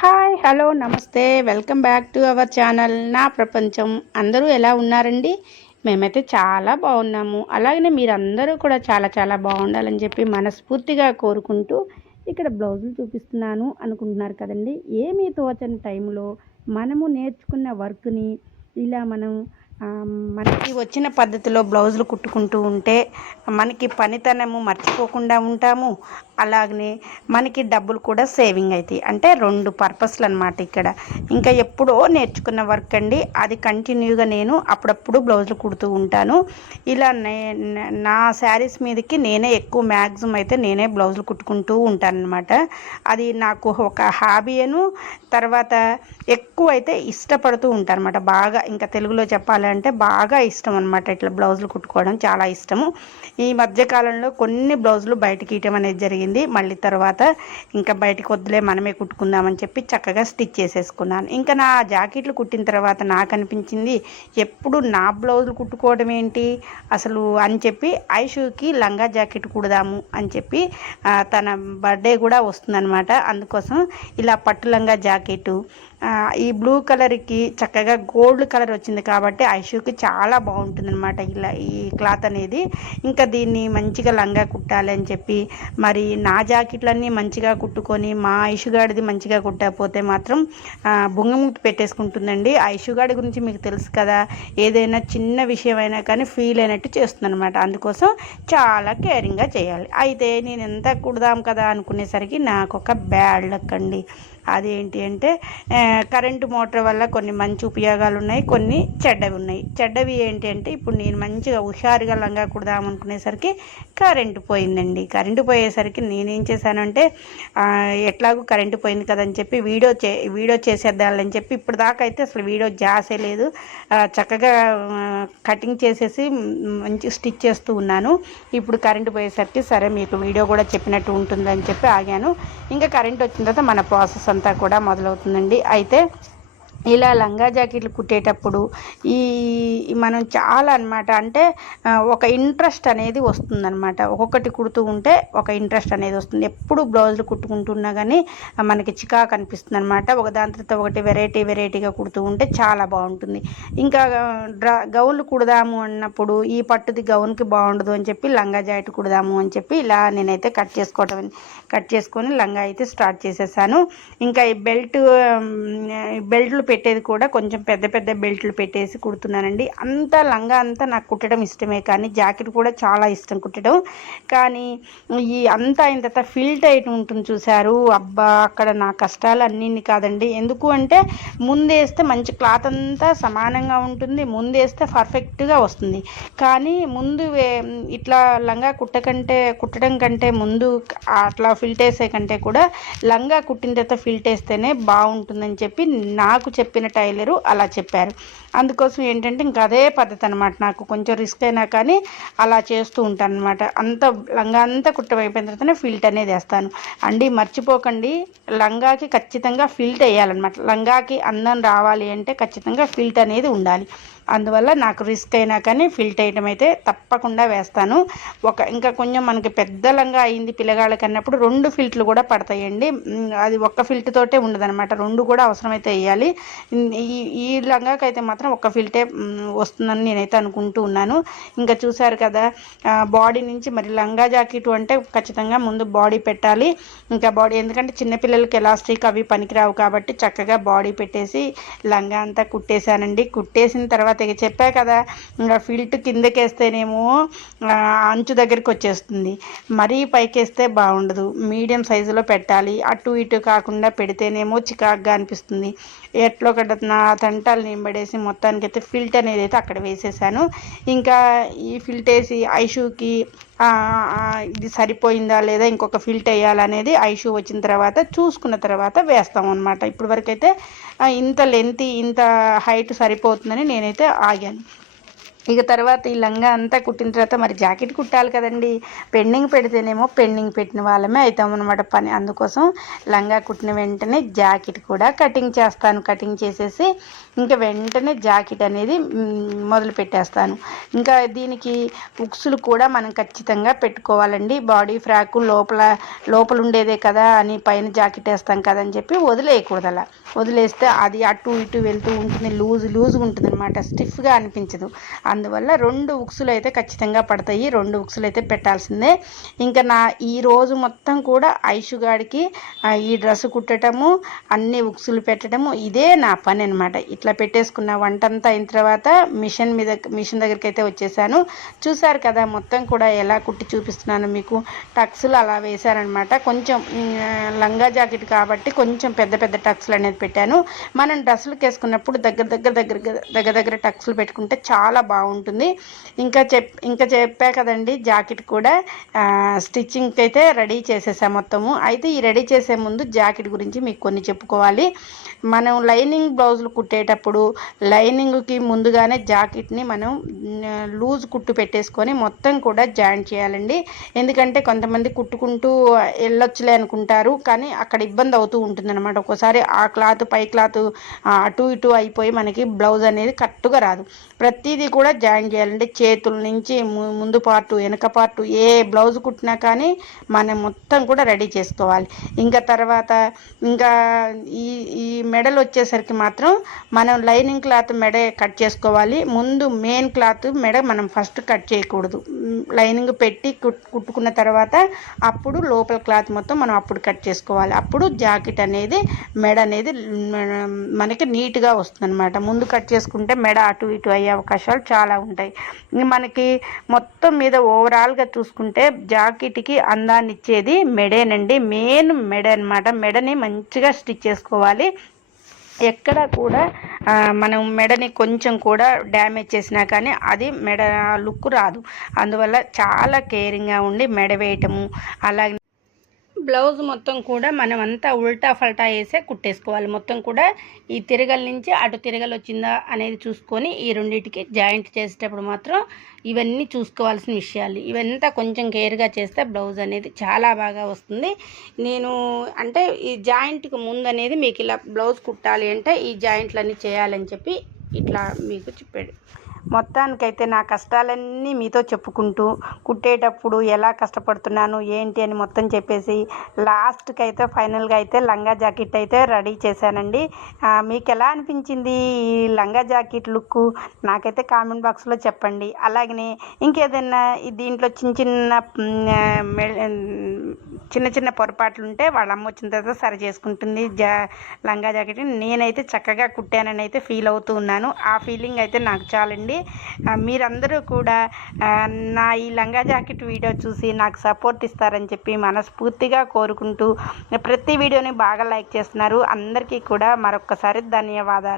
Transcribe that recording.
Hi hello నమస్తే welcome back to our channel నా ప్రపంచం. అందరూ ఎలా ఉన్నారండి? మేమైతే చాలా బాగున్నాము. అలాగనే మీరందరూ కూడా చాలా చాలా బాగుండాలని చెప్పి మనస్ఫూర్తిగా కోరుకుంటూ ఇక్కడ బ్లౌజులు చూపిస్తున్నాను అనుకుంటున్నారు కదండి. ఏమీ తోచని టైంలో మనము నేర్చుకున్న వర్క్ని ఇలా మనం మనకి వచ్చిన పద్ధతిలో బ్లౌజులు కుట్టుకుంటూ ఉంటే మనకి పనితనము మర్చిపోకుండా ఉంటాము. అలాగనే మనకి డబ్బులు కూడా సేవింగ్ అవుతాయి. అంటే రెండు పర్పస్లు అనమాట ఇక్కడ. ఇంకా ఎప్పుడో నేర్చుకున్న వర్క్ అండి, అది కంటిన్యూగా నేను అప్పుడప్పుడు బ్లౌజులు కుడుతూ ఉంటాను. ఇలా నా శారీస్ మీదకి నేనే ఎక్కువ మ్యాక్సిమం అయితే నేనే బ్లౌజులు కుట్టుకుంటూ ఉంటాను అనమాట. అది నాకు ఒక హాబీను. తర్వాత ఎక్కువ అయితే ఇష్టపడుతూ ఉంటాను అనమాట. బాగా ఇంకా తెలుగులో చెప్పాలంటే బాగా ఇష్టం అనమాట. ఇట్లా బ్లౌజులు కుట్టుకోవడం చాలా ఇష్టము. ఈ మధ్యకాలంలో కొన్ని బ్లౌజులు బయటకి ఇవ్వడం అనేది జరిగింది. మళ్ళీ తర్వాత ఇంకా బయటకు వద్దులే మనమే కుట్టుకుందామని చెప్పి చక్కగా స్టిచ్ చేసేసుకున్నాను. ఇంకా నా జాకెట్లు కుట్టిన తర్వాత నాకు అనిపించింది ఎప్పుడు నా బ్లౌజులు కుట్టుకోవడం ఏంటి అసలు అని చెప్పి ఐషుకి లంగా జాకెట్ కుడదాము అని చెప్పి తన బర్త్డే కూడా వస్తుందన్నమాట. అందుకోసం ఇలా పట్టు లంగా జాకెట్ ఈ బ్లూ కలర్కి చక్కగా గోల్డ్ కలర్ వచ్చింది కాబట్టి ఐషుకి చాలా బాగుంటుంది అనమాట ఇలా ఈ క్లాత్ అనేది. ఇంకా దీన్ని మంచిగా లంగా కుట్టాలి అని చెప్పి మరి నా జాకెట్లన్నీ మంచిగా కుట్టుకొని మా ఐషుగాడిది మంచిగా కుట్టకపోతే మాత్రం బుంగముట్టు పెట్టేసుకుంటుందండి. ఐషుగాడి గురించి మీకు తెలుసు కదా, ఏదైనా చిన్న విషయమైనా కానీ ఫీల్ అయినట్టు చేస్తుంది అనమాట. అందుకోసం చాలా కేరింగ్గా చేయాలి. అయితే నేను ఎంత కుడదాం కదా అనుకునేసరికి నాకు ఒక బ్యాడ్ లక్ అండి. అదేంటి అంటే కరెంటు మోటార్ వల్ల కొన్ని మంచి ఉపయోగాలు ఉన్నాయి, కొన్ని చెడ్డవి ఉన్నాయి. చెడ్డవి ఏంటి అంటే ఇప్పుడు నేను మంచిగా హుషారుగా లంగా కుడదాం అనుకునేసరికి కరెంటు పోయిందండి. కరెంటు పోయేసరికి నేనేం చేశానంటే ఎట్లాగూ కరెంటు పోయింది కదని చెప్పి వీడియో చేసేద్దాలని చెప్పి ఇప్పుడు దాకా అయితే అసలు వీడియో జాసే లేదు. చక్కగా కటింగ్ చేసేసి మంచి స్టిచ్ చేస్తూ ఉన్నాను. ఇప్పుడు కరెంటు పోయేసరికి సరే మీకు వీడియో కూడా చెప్పినట్టు ఉంటుందని చెప్పి ఆగాను. ఇంకా కరెంట్ వచ్చిన తర్వాత మన ప్రాసెస్ అంతా కూడా మొదలవుతుందండి. అయితే ఇలా లంగా జాకెట్లు కుట్టేటప్పుడు ఈ మనం చాలా అనమాట అంటే ఒక ఇంట్రెస్ట్ అనేది వస్తుందన్నమాట. ఒక్కొక్కటి కుడుతూ ఉంటే ఒక ఇంట్రెస్ట్ అనేది వస్తుంది. ఎప్పుడు బ్లౌజులు కుట్టుకుంటున్నా కానీ మనకి చికాకు అనిపిస్తుంది అనమాట. ఒకదాని తర్వాత ఒకటి వెరైటీగా కుడుతూ ఉంటే చాలా బాగుంటుంది. ఇంకా గౌన్లు కుడదాము అన్నప్పుడు ఈ పట్టుది గౌన్కి బాగుండదు అని చెప్పి లంగా జాకెట్ కుడదాము అని చెప్పి ఇలా నేనైతే కట్ చేసుకొని లంగా అయితే స్టార్ట్ చేసేసాను. ఇంకా ఈ బెల్ట్లు పెట్టేది కూడా కొంచెం పెద్ద పెద్ద బెల్ట్లు పెట్టేసి కుడుతున్నానండి. అంతా లంగా అంతా నాకు కుట్టడం ఇష్టమే, కానీ జాకెట్ కూడా చాలా ఇష్టం కుట్టడం. కానీ ఈ అంతా అయిన తర్వాత ఫిల్ టైట్ ఉంటుంది చూసారు, అబ్బా అక్కడ నా కష్టాలు అన్నీ కాదండి. ఎందుకు అంటే ముందేస్తే మంచి క్లాత్ అంతా సమానంగా ఉంటుంది, ముందేస్తే పర్ఫెక్ట్గా వస్తుంది. కానీ ముందు ఇట్లా లంగా కుట్టడం కంటే ముందు అట్లా ఫిల్ట్ వేసే కంటే కూడా లంగా కుట్టిన తర్వాత ఫిల్ట్ వేస్తేనే బాగుంటుందని చెప్పి నాకు చెప్పిన టైలరు అలా చెప్పారు. అందుకోసం ఏంటంటే ఇంకా అదే పద్ధతి అనమాట. నాకు కొంచెం రిస్క్ అయినా కానీ అలా చేస్తూ ఉంటాను అనమాట. లంగా అంతా కుట్టమైపోయిన తర్వాతనే ఫిల్ట్ అనేది వేస్తాను అండి. మర్చిపోకండి, లంగాకి ఖచ్చితంగా ఫిల్ట్ వేయాలన్నమాట. లంగాకి అందం రావాలి అంటే ఖచ్చితంగా ఫిల్ట్ అనేది ఉండాలి. అందువల్ల నాకు రిస్క్ అయినా కానీ ఫిల్ట్ వేయడం అయితే తప్పకుండా వేస్తాను. ఇంకా కొంచెం మనకి పెద్ద లంగా అయింది పిల్లగాళ్ళకి అన్నప్పుడు 2 ఫిల్ట్లు కూడా పడతాయండి. అది ఒక్క ఫిల్ట్ తోటే ఉండదన్నమాట, 2 కూడా అవసరమైతే వేయాలి. ఈ లంగాకి అయితే మాత్రం ఒక్క ఫిల్టే వస్తుందని నేనైతే అనుకుంటూ ఉన్నాను. ఇంకా చూసారు కదా, బాడీ నుంచి మరి లంగా జాకెట్ అంటే ఖచ్చితంగా ముందు బాడీ పెట్టాలి. ఇంకా బాడీ ఎందుకంటే చిన్నపిల్లలకి ఎలాస్టిక్ అవి పనికిరావు కాబట్టి చక్కగా బాడీ పెట్టేసి లంగా అంతా కుట్టేశానండి. కుట్టేసిన తర్వాత చెప్పా కదా, ఇంకా ఫిల్ట్ కిందకేస్తేనేమో అంచు దగ్గరికి వచ్చేస్తుంది, మరీ పైకేస్తే బాగుండదు. మీడియం సైజులో పెట్టాలి. అటు ఇటు కాకుండా పెడితేనేమో చికాగ్గా అనిపిస్తుంది. ఎట్లో ఒకటి నా తంటాలు నింబడేసి మొత్తానికైతే ఫిల్ట్ అనేది అయితే అక్కడ వేసేసాను. ఇంకా ఈ ఫిల్ట్ వేసి ఐషుకి ఇది సరిపోయిందా లేదా ఇంకొక ఫిల్ట్ వేయాలనేది ఐషు వచ్చిన తర్వాత చూసుకున్న తర్వాత వేస్తాం అనమాట. ఇప్పటి వరకైతే ఇంత లెంత్ ఇంత హైట్ సరిపోతుందని నేనైతే ఆగాను. ఇక తర్వాత ఈ లంగా అంతా కుట్టిన తర్వాత మరి జాకెట్ కుట్టాలి కదండి. పెండింగ్ పెడితేనేమో పెండింగ్ పెట్టిన వాళ్ళమే అవుతాం అనమాట పని. అందుకోసం లంగా కుట్టిన వెంటనే జాకెట్ కూడా కటింగ్ చేస్తాను. కటింగ్ చేసేసి ఇంకా వెంటనే జాకెట్ అనేది మొదలు పెట్టేస్తాను. ఇంకా దీనికి ఉక్సులు కూడా మనం ఖచ్చితంగా పెట్టుకోవాలండి. బాడీ ఫ్రాకు లోపల ఉండేదే కదా అని పైన జాకెట్ వేస్తాం కదా అని చెప్పి వదిలేయకూడదు. అలా వదిలేస్తే అది అటు ఇటు వెళ్తూ ఉంటుంది, లూజ్గా ఉంటుంది అనమాట, స్టిఫ్గా అనిపించదు. అందువల్ల 2 ఉక్సులు అయితే ఖచ్చితంగా పడతాయి. 2 ఉక్సులు అయితే పెట్టాల్సిందే. ఇంకా ఈ రోజు మొత్తం కూడా ఐషుగాడికి ఈ డ్రెస్ కుట్టడము, అన్ని ఉక్సులు పెట్టడము ఇదే నా పని అనమాట. ఇట్లా పెట్టేసుకున్న వంటంతా అయిన తర్వాత మిషన్ దగ్గరికి అయితే వచ్చేసాను. చూసారు కదా మొత్తం కూడా ఎలా కుట్టి చూపిస్తున్నాను మీకు. టక్స్లు అలా వేశారనమాట. కొంచెం లంగా జాకెట్ కాబట్టి కొంచెం పెద్ద పెద్ద టక్స్లు అనేది పెట్టాను. మనం డ్రెస్సులకు వేసుకున్నప్పుడు దగ్గర టక్స్లు పెట్టుకుంటే చాలా బాగుంటుంది. ఇంకా చెప్పా కదండి, జాకెట్ కూడా స్టిచ్చింగ్కి అయితే రెడీ చేసేసా మొత్తము. అయితే ఈ రెడీ చేసే ముందు జాకెట్ గురించి మీకు కొన్ని చెప్పుకోవాలి. మనం లైనింగ్ బ్లౌజులు కుట్టేటప్పుడు లైనింగ్కి ముందుగానే జాకెట్ని మనం లూజ్ కుట్టు పెట్టేసుకొని మొత్తం కూడా జాయింట్ చేయాలండి. ఎందుకంటే కొంతమంది కుట్టుకుంటూ వెళ్ళొచ్చులే అనుకుంటారు, కానీ అక్కడ ఇబ్బంది అవుతూ ఉంటుంది అనమాట. ఒక్కోసారి ఆ క్లాత్ పై క్లాత్ అటు ఇటు అయిపోయి మనకి బ్లౌజ్ అనేది కరెక్ట్గా రాదు. ప్రతిదీ కూడా జాయిన్ చేయాలంటే చేతుల నుంచి ముందు పార్టు వెనక పార్టు ఏ బ్లౌజ్ కుట్టినా కానీ మనం మొత్తం కూడా రెడీ చేసుకోవాలి. ఇంకా తర్వాత ఇంకా ఈ మెడల్ వచ్చేసరికి మాత్రం మనం లైనింగ్ క్లాత్ మెడ కట్ చేసుకోవాలి. ముందు మెయిన్ క్లాత్ మెడ మనం ఫస్ట్ కట్ చేయకూడదు. లైనింగ్ పెట్టి కుట్టుకున్న తర్వాత అప్పుడు లోపల క్లాత్ మొత్తం మనం అప్పుడు కట్ చేసుకోవాలి. అప్పుడు జాకెట్ అనేది మెడ అనేది మనకి నీట్గా వస్తుంది అనమాట. ముందు కట్ చేసుకుంటే మెడ అటు ఇటు అయ్యే అవకాశాలు చాలా ఉంటాయి. మనకి మొత్తం మీద ఓవరాల్గా చూసుకుంటే జాకెట్కి అందాన్ని ఇచ్చేది మెడేనండి. మెయిన్ మెడ అనమాట. మెడని మంచిగా స్టిచ్ చేసుకోవాలి. ఎక్కడ కూడా మనం మెడని కొంచెం కూడా డ్యామేజ్ చేసినా కానీ అది మెడ లుక్ రాదు. అందువల్ల చాలా కేరింగ్గా ఉండి మెడ వేయటము, అలాగే బ్లౌజ్ మొత్తం కూడా మనం అంతా ఉల్టా ఫల్టా వేసే కుట్టేసుకోవాలి. మొత్తం కూడా ఈ తిరగల నుంచి అటు తిరగలు వచ్చిందా అనేది చూసుకొని ఈ రెండింటికి జాయింట్ చేసేటప్పుడు మాత్రం ఇవన్నీ చూసుకోవాల్సిన విషయాలు. ఇవంతా కొంచెం కేర్గా చేస్తే బ్లౌజ్ అనేది చాలా బాగా వస్తుంది. నేను అంటే ఈ జాయింట్కి ముందు అనేది మీకు ఇలా బ్లౌజ్ కుట్టాలి అంటే ఈ జాయింట్లన్నీ చేయాలని చెప్పి ఇట్లా మీకు చెప్పాడు. మొత్తానికైతే నా కష్టాలన్నీ మీతో చెప్పుకుంటూ కుట్టేటప్పుడు ఎలా కష్టపడుతున్నాను ఏంటి అని మొత్తం చెప్పేసి లాస్ట్కి అయితే ఫైనల్గా అయితే లంగా జాకెట్ అయితే రెడీ చేశానండి. మీకు ఎలా అనిపించింది ఈ లంగా జాకెట్ లుక్ నాకైతే కామెంట్ బాక్స్లో చెప్పండి. అలాగనే ఇంకేదైనా దీంట్లో చిన్న పొరపాట్లు ఉంటే వాళ్ళ అమ్మ వచ్చిన తర్వాత సరి చేసుకుంటుంది లంగా జాకెట్. నేనైతే చక్కగా కుట్టానని అయితే ఫీల్ అవుతూ ఉన్నాను. ఆ ఫీలింగ్ అయితే నాకు చాలండి. మీరందరూ కూడా నా ఈ లంగా జాకెట్ వీడియో చూసి నాకు సపోర్ట్ ఇస్తారని చెప్పి మనస్ఫూర్తిగా కోరుకుంటూ ప్రతి వీడియోని బాగా లైక్ చేస్తున్నారు. అందరికీ కూడా మరొక్కసారి ధన్యవాదాలు.